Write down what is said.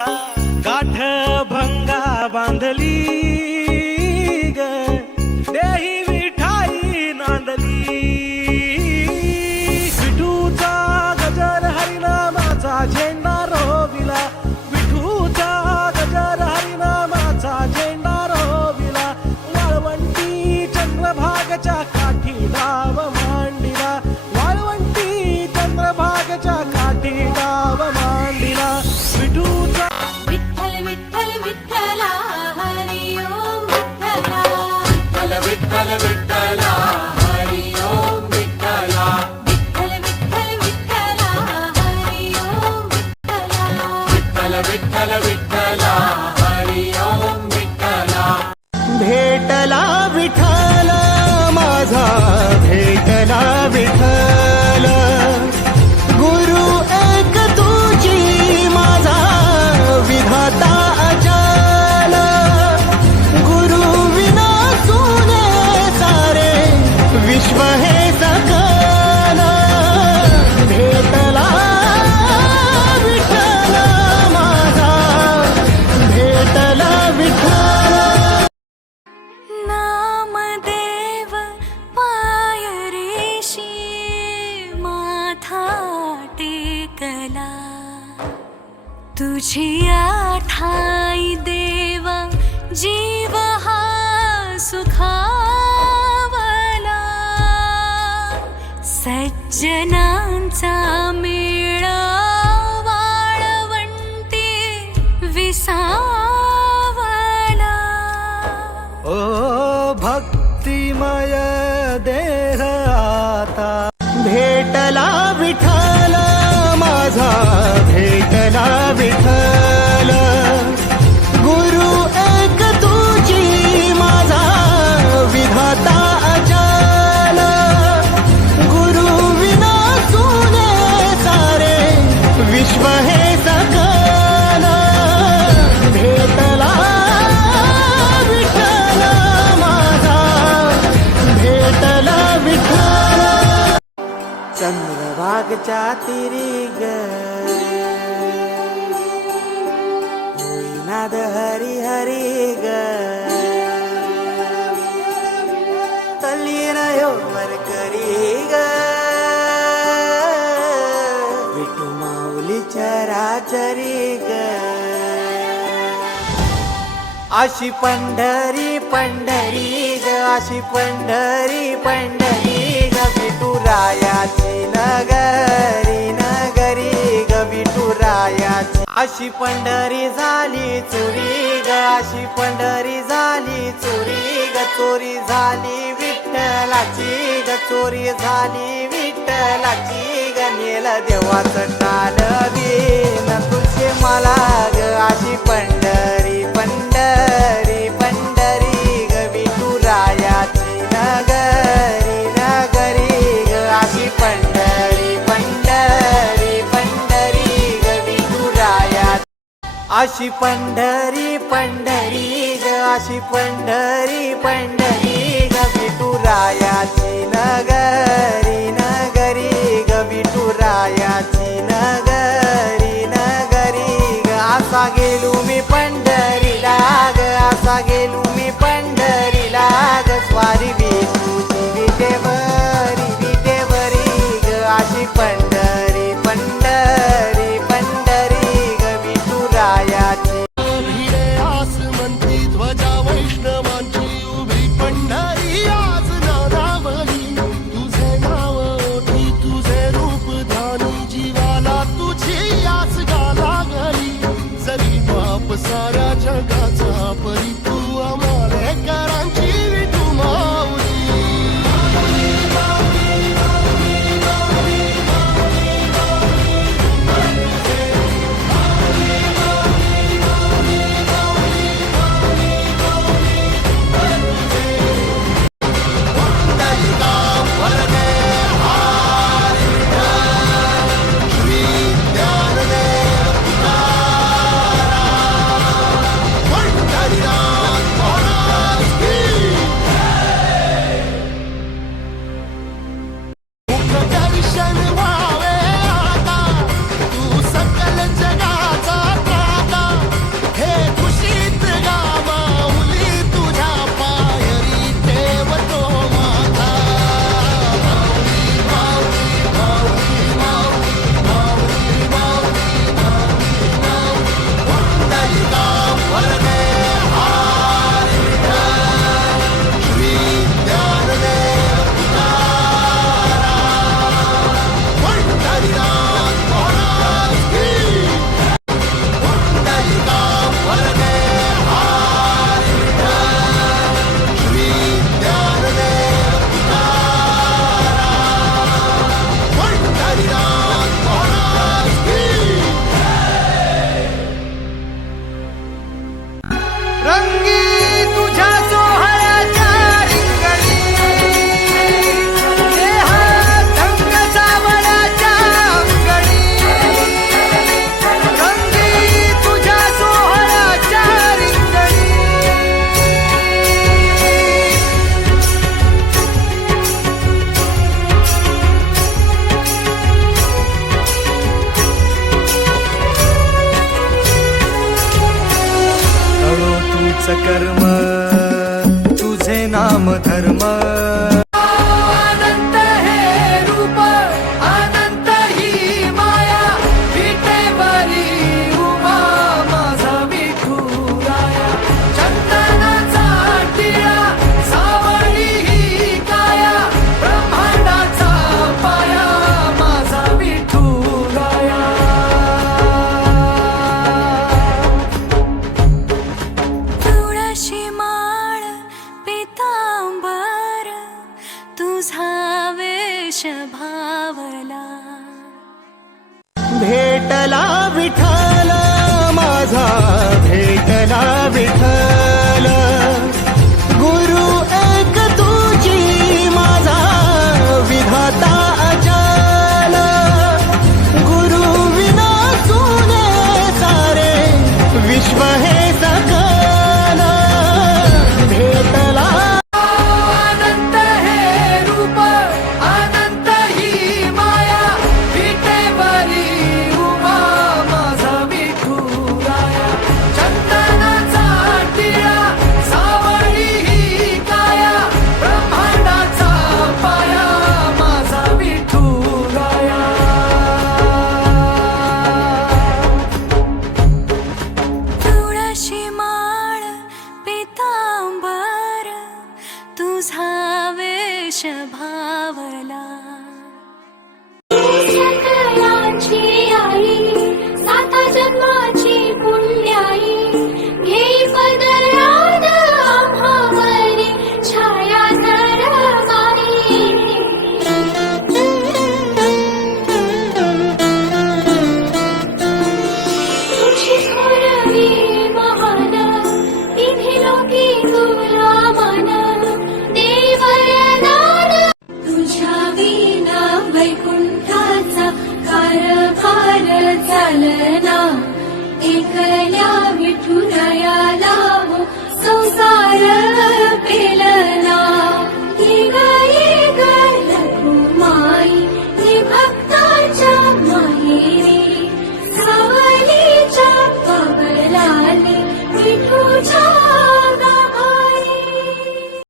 गाठ भंगा बांधली ग देही विठाई नांदली विठूचा गजर हरिनामाचा झेंडा रोविला विठूचा गजर हरिनामाचा झेंडा रोविला वाळवंटी चंद्रभागच्या काठी डाव मांडिला वाळवंटी चंद्रभागच्या काठी डाव मांडिला विठूचा विठ्ठल विठ्ठला हरी ओम विठ्ठला विठ्ठल विठ्ठला हरी ओम विठ्ठला विठ्ठल विठ्ठला हरी ओम विठ्ठला भेटला विठ्ठल माझा भेटला विठ्ठल गुरु एक तुझी माझा विधाता अचल गुरु विना तुने सारे विश्व हे सकल भेटला विठ्ठल माझा भेटला विठ्ठल नामदेव पायरेशी माथा टेकला तुझी आठाई देवा जीव हा सुखावला सज्जनांचा मेळा वाळवंटी विसावला ओ भक्तिमय देह आता भेटला विठ्ठल माझा भेटला विठ्ठल गुरु एक तुझी माझा विधाता अचल गुरु विना तुने सारे विश्व हे सकल भेटला विठ्ठल माझा भेटला विठ्ठल चंद्रभागच्या तिरी ग होईनाद हरी हरी ग तल्लीन वर करी ग विठू माऊली चराचरी ग अशी पंढरी पंढरी ग अशी पंढरी पंढरी ग विठुरायाची नगरी नगरी ग विठुरायाची अशी पंढरी झाली चोरी ग अशी पंढरी झाली चोरी ग चोरी झाली विठ्ठलाची ग चोरी झाली विठ्ठलाची ग नेल देवाचं टाल दीन तुझे मला ग अशी पंढरी पंढरी पंढरी ग विठुरायाची नगरी नगरी ग अशी पंढरी पंढरी पंढरी ग विठुरायाची अशी पंढरी पंढरी ग अशी पंढरी पंढरी ग विठुरायाची नगरी नगरी ग विठुरायाची नगरी नगरी ग असा गेलो मी पंढरीला ग असा गेलो मी पंढरीला ग स्वारी विठूची विटेवरी विटेवरी ग अशी पंढरी पंढरी पंढरी ग विठुरायाची भिडे आसमंती ध्वजा वैष्णवांची उभी पंढरी आज नानावली तुझे नाव ओठी तुझे रूप ध्यानी जीवाला तुझी आस गा लागली जरी हेच कर्म तुझे नाम धर्म. अनंत हे रूप अनंत ही माया विटेवरी उमा माझा विठुराया. चंदनाचा टिळा सावळी ही काया ब्रह्मांडाचा पाया माझा विठुराया. तुळशी माळ पितांबर तुझा वेश भावला. भेटला विठ्ठल माझा भेटला विठ्ठल. गुरु एक तुझी माझा विधाता अचल. गुरु विना तुने सारे विश्व हे सकल. भेटला अनंत हे रूप अनंत ही माया विटेवरी उमा माझा विठुराया. चंदनाचा टिळा सावळी ही काया ब्रह्मांडाचा पाया माझा विठुराया. तुळशी माळ पितांबर तुझा वेश भावला. सकलांची आई साता जन्माची पुण्याई घेई पदरात आम्हावरी छाया तुझी थोरवी महान तिन्ही लोकी तुला मान. देवरदान तुझ्या विना वैकुंठाचा कारभार चालना. एकल्या विठुरायाला संसार पेलना. ही गाई